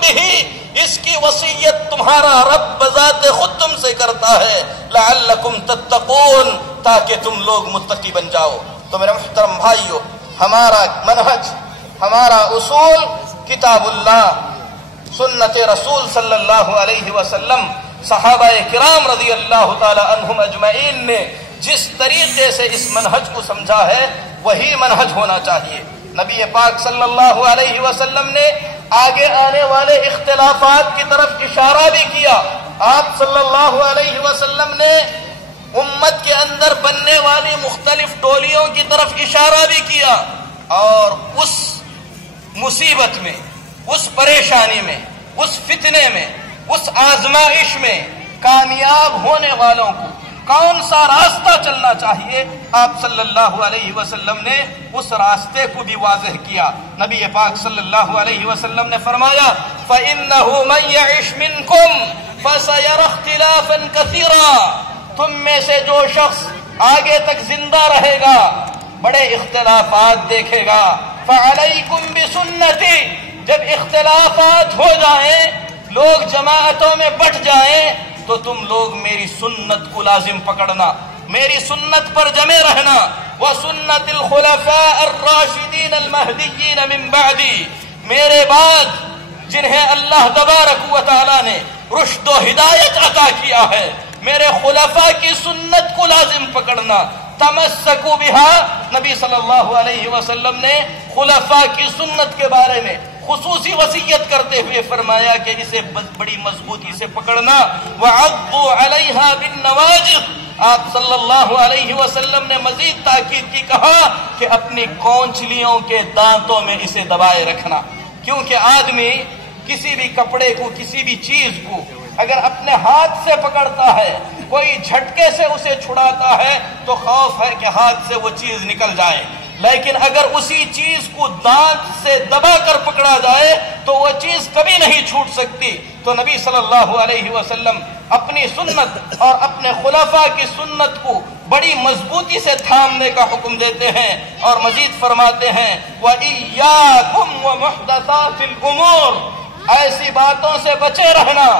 بھی، اس کی وصیت تمہارا رب بذات خود تم سے کرتا ہے، لعلکم تتقون، تاکہ تم لوگ متقی بن جاؤ۔ تو میرے محترم بھائیو، ہمارا منہج، ہمارا اصول کتاب اللہ، سنت رسول صلی اللہ علیہ وسلم، صحابہ کرام رضی اللہ تعالی عنہم اجمعین نے جس طریقے سے اس منہج کو سمجھا ہے وہی منہج ہونا چاہیے۔ نبی پاک صلی اللہ علیہ وسلم نے آگے آنے والے اختلافات کی طرف اشارہ بھی کیا۔ آپ صلی اللہ علیہ وسلم نے امت کے اندر بننے والی مختلف ٹولیوں کی طرف اشارہ بھی کیا، اور اس مصیبت میں، اس پریشانی میں، اس فتنے میں، اس آزمائش میں کامیاب ہونے والوں کو کون سا راستہ چلنا چاہیے، آپ صلی اللہ علیہ وسلم نے اس راستے کو بھی واضح کیا۔ نبی پاک صلی اللہ علیہ وسلم نے فرمایا فَإِنَّهُ مَن يَعِشْ مِنْكُمْ فَسَيَرَى اخْتِلَافًا كَثِيرًا، تم میں سے جو شخص آگے تک زندہ رہے گا بڑے اختلافات دیکھے گا۔ فَعَلَيْكُمْ بِسُنَّتِي، جب اختلافات ہو جائیں، لوگ جماعتوں میں بٹ جائیں، تو تم لوگ میری سنت کو لازم پکڑنا، میری سنت پر جمے رہنا۔ وَسُنَّةِ الْخُلَفَاءِ الرَّاشِدِينَ الْمَهْدِيِّينَ مِن بَعْدِي، میرے بعد جنہیں اللہ تبارک و تعالی نے رشد و ہدایت عطا کیا ہے، میرے خلفاء کی سنت کو لازم پکڑنا۔ تمسکوا بها، نبی صلی اللہ علیہ وسلم نے خلفاء کی سنت کے بارے میں خصوصی وصیت کرتے ہوئے فرمایا کہ اسے بڑی مضبوطی سے پکڑنا۔ وعضوا علیہا بالنواجذ، آپ صلی اللہ علیہ وسلم نے مزید تاکید کی، کہا کہ اپنی کونچلیوں کے دانتوں میں اسے دبائے رکھنا، کیونکہ آدمی کسی بھی کپڑے کو، کسی بھی چیز کو اگر اپنے ہاتھ سے پکڑتا ہے، کوئی جھٹکے سے اسے چھڑاتا ہے تو خوف ہے کہ ہاتھ سے وہ چیز نکل جائے، لیکن اگر اسی چیز کو دانت سے دبا کر پکڑا جائے تو وہ چیز کبھی نہیں چھوٹ سکتی۔ تو نبی صلی اللہ علیہ وسلم اپنی سنت اور اپنے خلفاء کی سنت کو بڑی مضبوطی سے تھامنے کا حکم دیتے ہیں، اور مزید فرماتے ہیں وَإِيَّاكُمْ وَمُحْدَثَاتِ الْأُمُورِ، ایسی باتوں سے بچے رہنا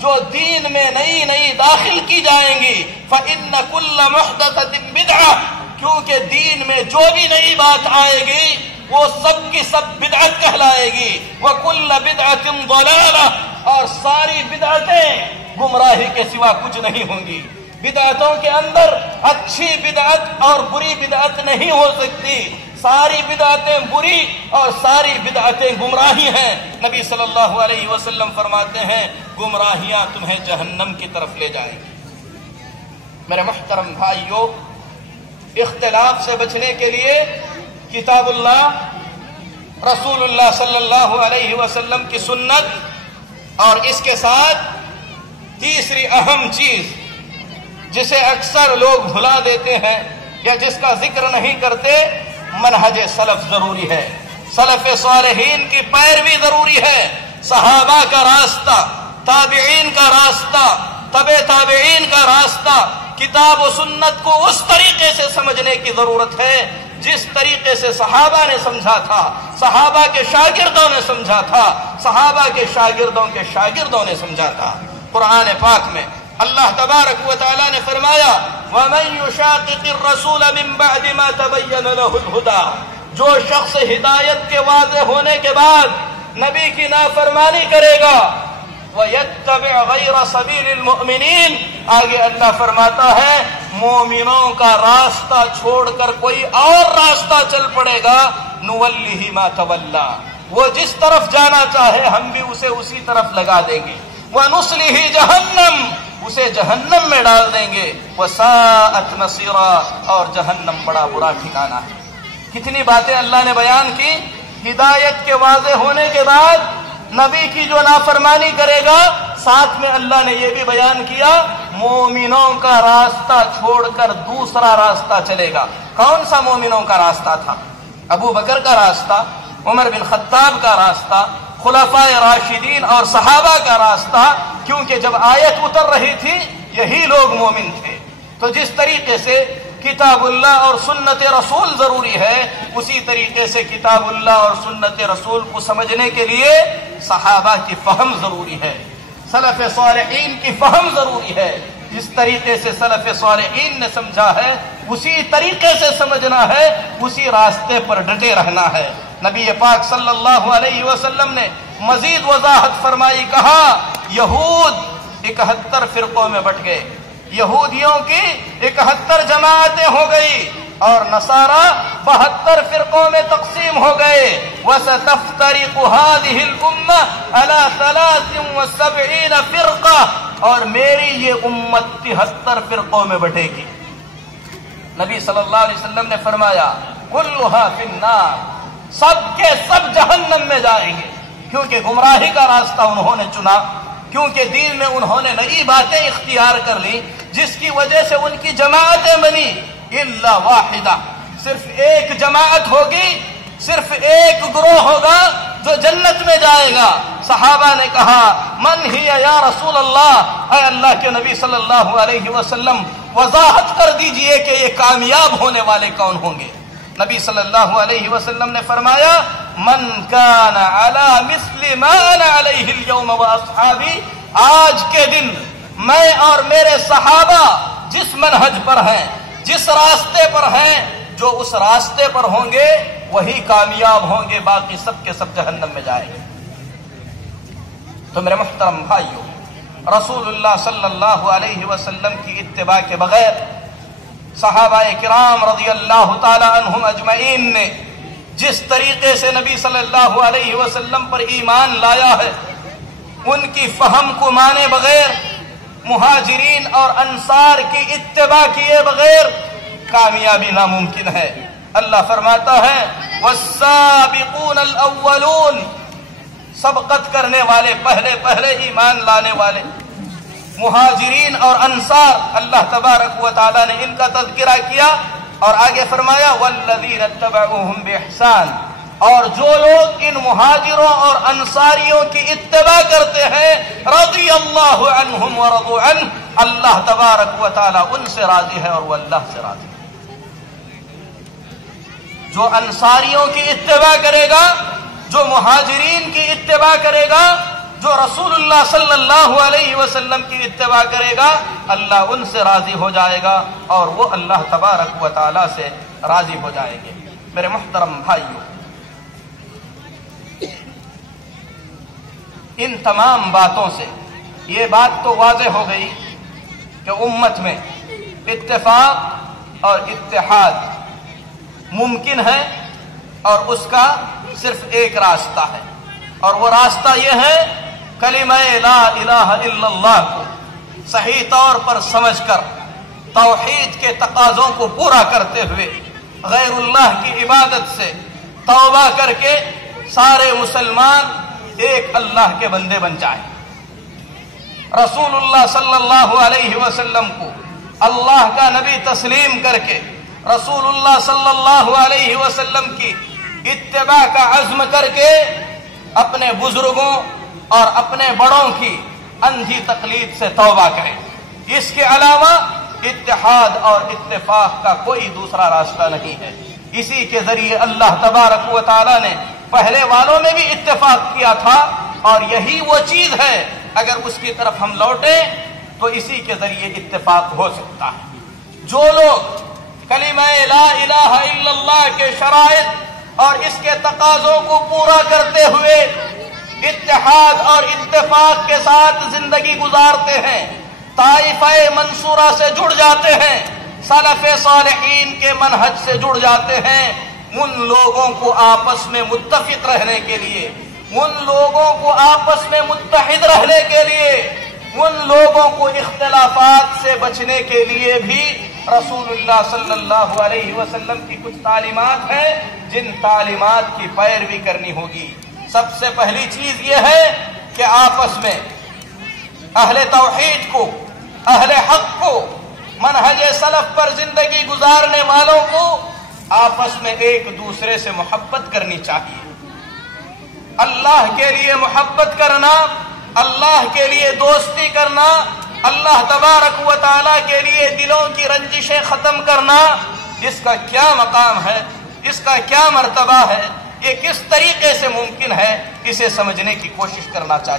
جو دین میں نئی نئی داخل کی جائیں گی۔ فَإِنَّ كُلَّ مُحْدَثَةٍ بِدْعَةٍ، کیونکہ دین میں جو بھی نئی بات آئے گی وہ سب کی سب بدعت کہلائے گی۔ وَكُلَّ بِدْعَةٍ ضَلَالَةٍ، اور ساری بدعتیں گمراہی کے سوا کچھ نہیں ہوں گی۔ بدعتوں کے اندر اچھی بدعت اور بری بدعت نہیں ہو سکتی، ساری بدعتیں بری اور ساری بدعتیں گمراہی ہیں۔ نبی صلی اللہ علیہ وسلم فرماتے ہیں گمراہیاں تمہیں جہنم کی طرف لے جائیں گی۔ میرے محترم بھائیو، اختلاف سے بچنے کے لیے کتاب اللہ، رسول اللہ صلی اللہ علیہ وسلم کی سنت، اور اس کے ساتھ تیسری اہم چیز جسے اکثر لوگ بھلا دیتے ہیں یا جس کا ذکر نہیں کرتے، منہج سلف ضروری ہے، سلف صالحین کی پیروی ضروری ہے، صحابہ کا راستہ، تابعین کا راستہ، تبع تابعین کا راستہ، کتاب و سنت کو اس طریقے سے سمجھنے کی ضرورت ہے جس طریقے سے صحابہ نے سمجھا تھا، صحابہ کے شاگردوں نے سمجھا تھا، صحابہ کے شاگردوں کے شاگردوں نے سمجھا تھا۔ قرآن پاک میں اللہ تبارک و تعالی نے فرمایا وَمَن يُشَاقِقِ الرَّسُولَ مِن بَعْدِ مَا تَبَيَّنَ لَهُ الْهُدَىٰ، جو شخص ہدایت کے واضح ہونے کے بعد نبی کی نافرمانی کرے گا، وَيَتَّبِعْ غَيْرَ سَبِيلِ الْمُؤْمِنِينَ، آگے اللہ فرماتا ہے مومنوں کا راستہ چھوڑ کر کوئی اور راستہ چل پڑے گا، نُوَلِّهِ مَا تَوَلَّىٰ، وہ جس طرف جانا چاہے ہم بھی اسے اسی طرف لگا دیں گے، وَنُصْلِهِ جَهَنَّمَ، اسے جہنم میں ڈال دیں گے، وَسَاءَتْ مَصِيرًا، اور جہنم بڑا برا ٹھکانہ ہے۔ کتنی باتیں اللہ نے بیان کی، ہدایت کے واضح ہونے کے بعد نبی کی جو نافرمانی کرے گا، ساتھ میں اللہ نے یہ بھی بیان کیا مومنوں کا راستہ چھوڑ کر دوسرا راستہ چلے گا۔ کون سا مومنوں کا راستہ تھا؟ ابو بکر کا راستہ، عمر بن خطاب کا راستہ، خلفائے راشدین اور صحابہ کا راستہ، کیونکہ جب آیت اتر رہی تھی یہی لوگ مومن تھے۔ تو جس طریقے سے کتاب اللہ اور سنت رسول ضروری ہے، اسی طریقے سے کتاب اللہ اور سنت رسول کو سمجھنے کے لیے صحابہ کی فہم ضروری ہے، سلف صالحین کی فہم ضروری ہے۔ جس طریقے سے سلف صالحین نے سمجھا ہے اسی طریقے سے سمجھنا ہے، اسی راستے پر ڈٹے رہنا ہے۔ نبی پاک صلی اللہ علیہ وسلم نے مزید وضاحت فرمائی، کہا یہود 71 فرقوں میں بٹ گئے، یہودیوں کی 71 جماعتیں ہو گئی اور نصارہ 72 فرقوں میں تقسیم ہو گئے۔ وَسَتَفْتَرِقُ هَذِهِ الْأُمَّةُ عَلَى 73 فرقة، اور میری یہ امت 73 فرقوں میں بٹے گی۔ نبی صلی اللہ علیہ وسلم نے فرمایا كُلُّهَا فِي النَّارِ، سب کے سب جہنم میں جائیں گے، کیونکہ گمراہی کا راستہ انہوں نے چنا، کیونکہ دین میں انہوں نے نئی باتیں اختیار کر لی جس کی وجہ سے ان کی جماعتیں بنی۔ الا واحدہ، صرف ایک جماعت ہوگی، صرف ایک گروہ ہوگا جو جنت میں جائے گا۔ صحابہ نے کہا من ہی یا رسول اللہ، اے اللہ کے نبی صلی اللہ علیہ وسلم وضاحت کر دیجئے کہ یہ کامیاب ہونے والے کون ہوں گے۔ نبی صلی اللہ علیہ وسلم نے فرمایا من کان علی مثل ما انا علیہ اليوم واصحابی، آج کے دن میں اور میرے صحابہ جس منہج پر ہیں، جس راستے پر ہیں، جو اس راستے پر ہوں گے وہی کامیاب ہوں گے، باقی سب کے سب جہنم میں جائیں گے۔ تو میرے محترم بھائیو، رسول اللہ صلی اللہ علیہ وسلم کی اتباع کے بغیر صحابہ کرام رضی اللہ تعالی عنہم اجمعین نے جس طریقے سے نبی صلی اللہ علیہ وسلم پر ایمان لایا ہے، ان کی فہم کو مانے بغیر، مہاجرین اور انصار کی اتباع کیے بغیر کامیابی ناممکن ہے۔ اللہ فرماتا ہے والسابقون الاولون، سبقت کرنے والے، پہلے ایمان لانے والے مہاجرین اور انصار، اللہ تبارک و تعالی نے ان کا تذکرہ کیا اور آگے فرمایا والذین اتبعوہم باحسان، اور جو لوگ ان مہاجروں اور انصاریوں کی اتباع کرتے ہیں رضی اللہ عنہم ورضوا عنہ، اللہ تبارک و تعالی ان سے راضی ہے اور وہ اللہ سے راضی ہے۔ جو انصاریوں کی اتباع کرے گا، جو مہاجرین کی اتباع کرے گا، جو رسول اللہ صلی اللہ علیہ وسلم کی اتباع کرے گا، اللہ ان سے راضی ہو جائے گا اور وہ اللہ تبارک و تعالی سے راضی ہو جائیں گے۔ میرے محترم بھائیو، ان تمام باتوں سے یہ بات تو واضح ہو گئی کہ امت میں اتفاق اور اتحاد ممکن ہے اور اس کا صرف ایک راستہ ہے، اور وہ راستہ یہ ہے کلمہ لا الہ الا اللہ کو صحیح طور پر سمجھ کر توحید کے تقاضوں کو پورا کرتے ہوئے غیر اللہ کی عبادت سے توبہ کر کے سارے مسلمان ایک اللہ کے بندے بن جائیں۔ رسول اللہ صلی اللہ علیہ وسلم کو اللہ کا نبی تسلیم کر کے رسول اللہ صلی اللہ علیہ وسلم کی اتباع کا عزم کر کے اپنے بزرگوں اور اپنے بڑوں کی اندھی تقلید سے توبہ کریں۔ اس کے علاوہ اتحاد اور اتفاق کا کوئی دوسرا راستہ نہیں ہے۔ اسی کے ذریعے اللہ تبارک و تعالی نے پہلے والوں میں بھی اتفاق کیا تھا، اور یہی وہ چیز ہے اگر اس کی طرف ہم لوٹیں تو اسی کے ذریعے اتفاق ہو سکتا ہے۔ جو لوگ کلمہ لا الہ الا اللہ کے شرائط اور اس کے تقاضوں کو پورا کرتے ہوئے اتحاد اور اتفاق کے ساتھ زندگی گزارتے ہیں، طائفہ منصورہ سے جڑ جاتے ہیں، سلف صالحین کے منہج سے جڑ جاتے ہیں، ان لوگوں کو آپس میں متفق رہنے کے لیے، ان لوگوں کو آپس میں متحد رہنے کے لیے، ان لوگوں کو اختلافات سے بچنے کے لیے بھی رسول اللہ صلی اللہ علیہ وسلم کی کچھ تعلیمات ہیں جن تعلیمات کی پیروی کرنی ہوگی۔ سب سے پہلی چیز یہ ہے کہ آپس میں اہل توحید کو، اہل حق کو، منہج سلف پر زندگی گزارنے والوں کو آپس میں ایک دوسرے سے محبت کرنی چاہیے۔ اللہ کے لیے محبت کرنا، اللہ کے لیے دوستی کرنا، اللہ تبارک و تعالیٰ کے لیے دلوں کی رنجشیں ختم کرنا، اس کا کیا مقام ہے، اس کا کیا مرتبہ ہے، یہ کس طریقے سے ممکن ہے، اسے سمجھنے کی کوشش کرنا چاہیے۔